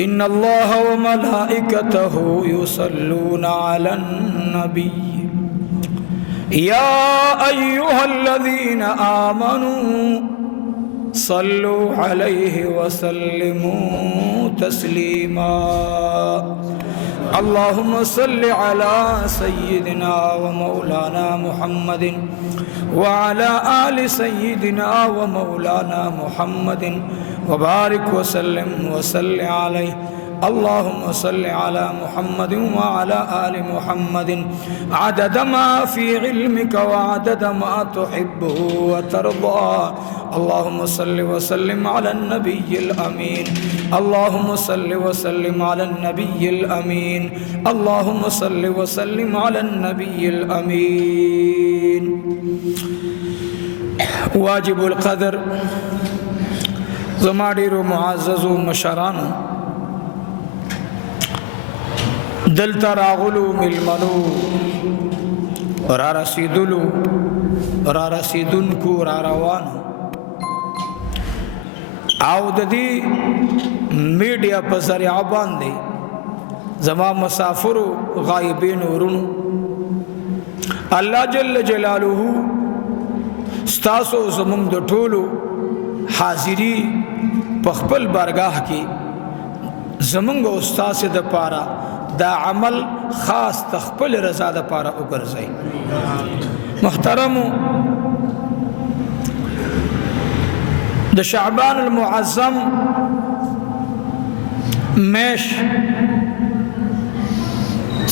इन्नल्लाह व मलाइकतहु युसल्लूना अलन नबी या अय्युहल्लज़ीना आमनू सल्लु अलैहि व सल्लिमू तस्लीमा। अल्लाहुम्मा सल्लि अला सय्यिदिना व मौलाना मुहम्मदिन व अला आलि सय्यिदिना व मौलाना मुहम्मदिन व बारिक व सल्लिम व सल्लि अलैहि। अल्लाहुम्मा सल्लि अला मुहम्मदिन व अला आलि मुहम्मदिन अदद मा फी इल्मिका व अदद मा तुहिब्बु व तर्दा। अल्लाहुम्मा सल्लि व सल्लिम अला नबिय्यिल अमीन। अल्लाहुम्मा सल्लि व सल्लिम अला नबिय्यिल अमीन। अल्लाहुम्मा सल्लि व सल्लिम अला नबिय्यिल अमीन। वाजिबुल क़द्र ज़माडीरो मुअज़्ज़ज़ो मशरानो दलता रागुलू मिलमनो रा रसीदुलू रा रसीदुनको रा रवानो आउददी मीडिया पर ज़रिया बांधे ज़मा मुसाफिरो गायबीन वरुनु अल्लाह जल्ल जलालुहु स्तासो ज़मुंग दो ठोलो हाजिरी पखपल बारगाह की ज़मुंग उस्ताद से द पारा दा अमल ख़ास तखपल रज़ा द पारा उगर ज़ई। मुहतरमो द शाबान अल मुअज़्ज़म मैश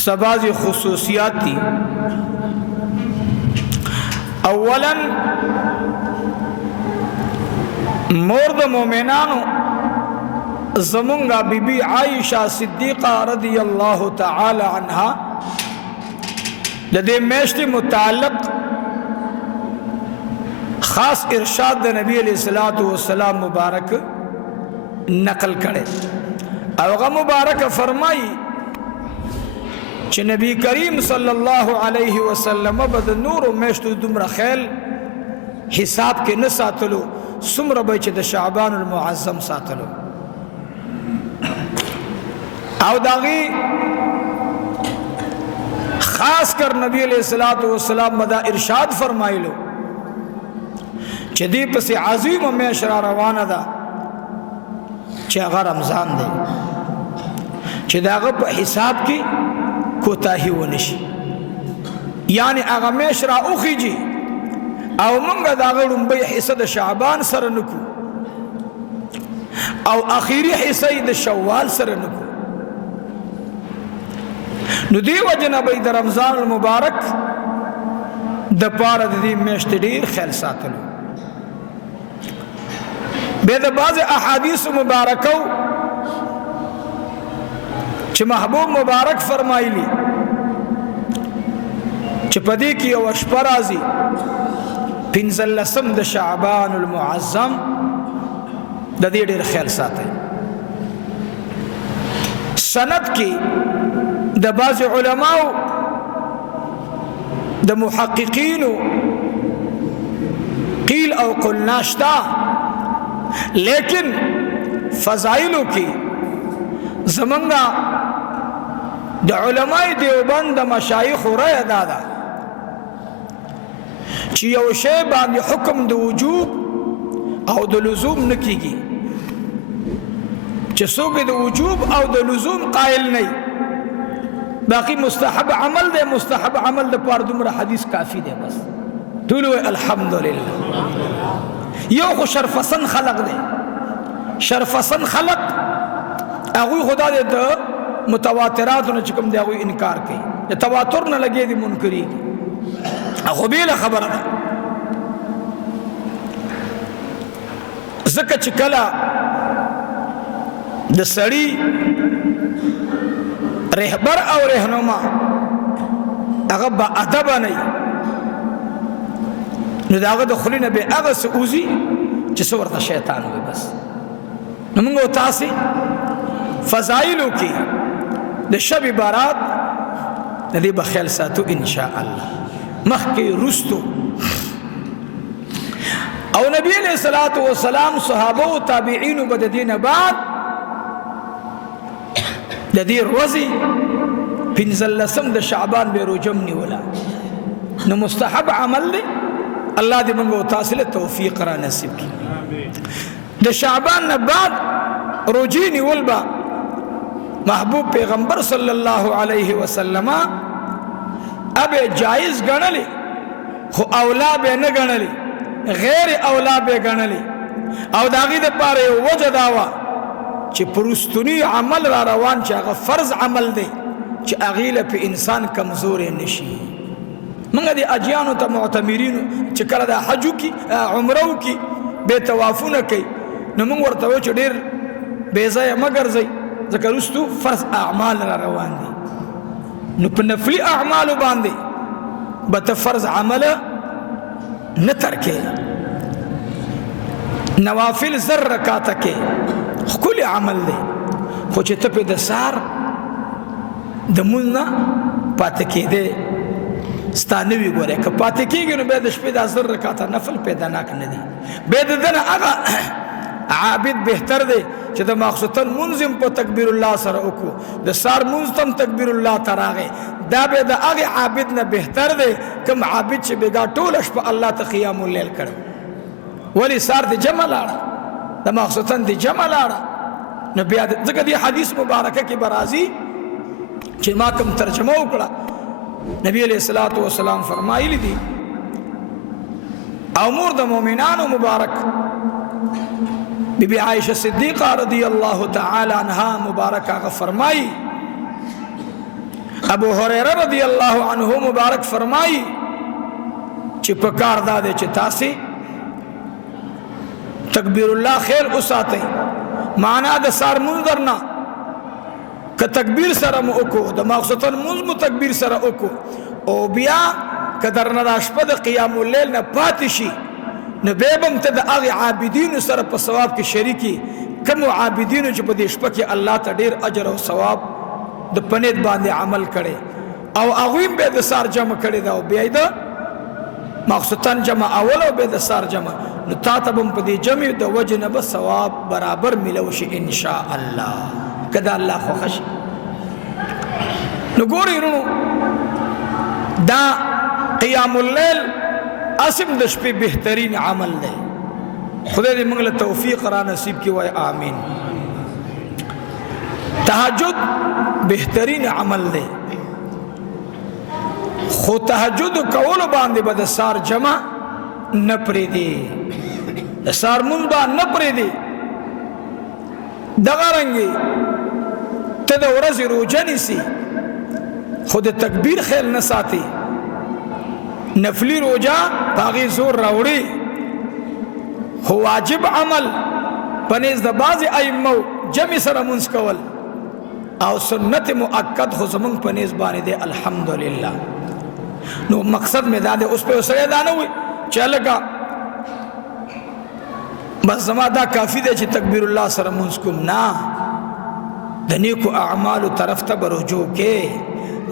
सबाज़ी खुसूसियात थी। अव्वलन मोर्द मोमिनानो ज़मुंगा बीबी आयशा सिद्दीक़ा रदियल्लाहु ताला अन्हा जदे मैशती मुताल्लिक़ ख़ास इरशाद नबी अलैहिस्सलातु वस्सलाम मुबारक नकल करे। अवगा मुबारक फरमाई कि नबी करीम सल्लल्लाहु अलैहि वसल्लम बद नूर मैशतु दुमरा खैल हिसाब के न सातलो सुमर बच द शाबान अल मुअज़्ज़म सातलो आव दागी खास कर नबी अलैहिस्सलातु वस्सलाम मदा इरशाद फरमाइलो चदी पसे आज़ीम मैशरा रवाना दा चागा रमज़ान दे चदागा हिसाब की कोताही वनशी यानी आगा मैशरा उखीजी अव मंगा दागा रुंबई हिस्सा द शाबान सर नुकु अव आखिरी हिस्सा द शव्वाल सर नुकु नुदी वजना बई द रमज़ान मुबारक द पार दी मैश्त डीर खैल सातलो बेद बाज़ अहादीस मुबारकौ च महबूब मुबारक फरमाइली च पदी की अवशपराजी पिंजल्लसम द शाबान अल मुअज़्ज़म द दी डीर खैल साते सनद की द बाज़ उलमाओ द मुहक्किकीनो कील औ कुल नाश्ता लेकिन फ़ज़ाइलों की ज़मंगा द उलमाए देवबंद मशाइख रय दादा चियो शे बांद हुक्म द वजूब और द लुज़ूम न कीगी चसो के द वजूब और द लुज़ूम कायल नहीं बाकी मुस्तहब अमल दे मुस्तहब अमल द पार दुमरा हदीस काफ़ी दे बस तुलु अल्हम्दुलिल्लाह यो खो शरफसन खलक दे शरफसन खलक अगुई खुदा दे तो मुतवातिरात न चिकम दे अगुई इनकार की तवातुर न लगे दी मुनकरी अगुबील खबर है ज़का चिकला द सड़ी रहबर और रहनुमा अगबा अदब नहीं नदागत खुली न बे अगस उजी जिसवर द शैतान हुए बस नमंगो तासी फ़ज़ाइलो की द शब बारात नदी बखेल सातु इंशाअल्लाह मख के रुस्तु और नबी अलैहिस्सलातु वस्सलाम सहाबा व ताबिईन बद दीन बाद د دې ورځې 15 د شعبان به روزه نیوله نو مستحب عمل دی الله دې موږ تاسو له توفیق را نصیب کړي د شعبان نه بعد روزه نیول با محبوب پیغمبر صلی الله علیه وسلم اب جائز ګڼلې خو اولا به نه ګڼلې غیر اولا به ګڼلې او داغي د پاره وجه داوا چې پرستونی عمل را روان چې هغه فرض عمل دی چې اغیله په انسان کمزور نشي موږ دي اجیانو ته معتمرین چې کله د حج کی عمره کی به طوافونه کوي نو موږ ورته و چې ډیر بے ځای مگر ځي ذکر واستو فرض اعمال را روان دي نو په نفلی اعمال باندې به فرض عمل نه ترکه نوافل زر رکعاته کې خپل عمل دی خو چې ته په د سار د مونږ پاتې کېده ستانوي ګوره که پاتې کېږي نو به د شپې د زر رکعاته نفل پیدا ناک نه دي به د دنه هغه عابد بهتر دی چې د مخصوصا منظم په تکبیر الله سره وکړو د سار منظم تکبیر الله تراغه دا به د هغه عابد نه بهتر دی کوم عابد چې بیګا ټول شپه الله ته قیام الليل کړو ولی سار دی جمع لاړه د مخصوصا دی جمع لاړه نو بیا ځکه دی حدیث مبارکه کې برازي چې ما کوم ترجمه وکړه نبی علیہ الصلوۃ والسلام فرمایلی دي امور د مؤمنانو مبارک بی بی عائشہ صدیقہ رضی اللہ تعالی عنہ مبارکہ فرمائی ابو ہریرہ رضی اللہ عنہ مبارک فرمائی چې پکار داده چې تاسو تکبیر الله خیر اوساتئ معنا د سار منذرنا ک تکبیر سره مو وکړو د مقصدن مو تکبیر سره وکړو او بیا کدرنا د شپه د قیام الليل نه پاتې شي نو بهم ته د هغه عابدین سره په ثواب کې شریکی کوم عابدین چې په دې شپه کې الله ته ډیر اجر او ثواب د پنید باندې عمل کړي او هغه به د سار جمع کړي دا او بیا د مقصدن جمع اول او به د سار جمع نو تاسو هم په دې جمع د وجه نه به ثواب برابر ملو شي ان شاء الله کدا الله خو خشي نو ګورئ ورونو دا قیام الليل اسم د شپې بهترین عمل دی خدای دې موږ له توفیق را نصیب کړي وای امين تهجد بهترین عمل دی خو تهجد کول باندې به د سار جمع نه پرې دی د سار مونږ به نه پرې دی دغه رنګي ته د ورځې روزه نیسي خو د تکبیر خیال نه ساتي نفلی روزه باغی زور راوړي هو واجب عمل پنځ د بعض ائمه جمع سره منځ کول او سنت مؤکد خو زمون پنځ باندې دی الحمدلله نو مقصد می دا اوس په سره دا نه وي چې لګا بس زما دا کافی دی چې تکبیر الله سره منځ کوم نه د نیکو اعمال طرف ته برجو کې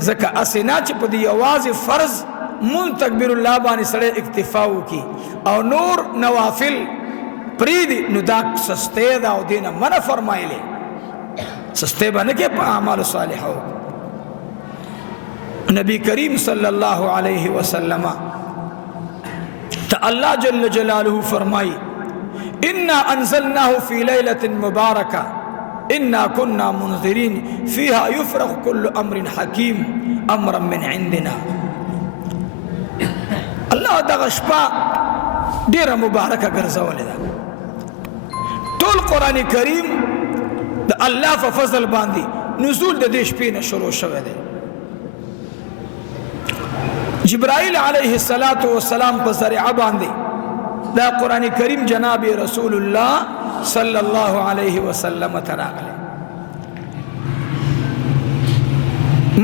ځکه اسنه چې په دی आवाज فرض مون تکبیر الله باندې سره اکتفا وکي او نور نوافل پریدي نو دا سسته دا او دینه منه فرمایله سسته باندې کې په اعمال صالحو نبی کریم صلی الله علیه وسلم ته الله جل جلاله فرمای انا انزلناه في ليله مباركه انا كنا منذرين فيها يفرغ كل امر حكيم امرا من عندنا الله دغه شپه ډیره مبارکه ګرځولې ده ټول قران کریم د الله په فضل باندې نزول د دې شپې نه شروع شوه دی جبرائیل علیه السلام په ذریعہ باندې دا قران کریم جناب رسول الله صلی الله علیه وسلم تراغله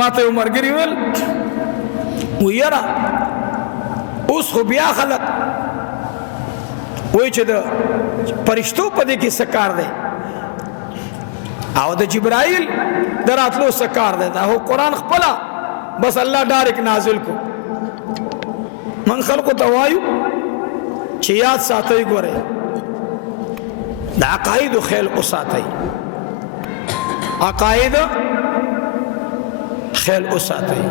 ما ته عمر ګریول ویرا اوس خو بیا خلق وای چې د پرشتو په دې کې سکار دی او د جبرائیل دراتلو سکار دی دا هو قران خپل بس الله ډایرک نازل کو من خلق توایو چې یاد ساتي ګوره د عقاید خیل او ساتي عقاید ख्याल वसातई।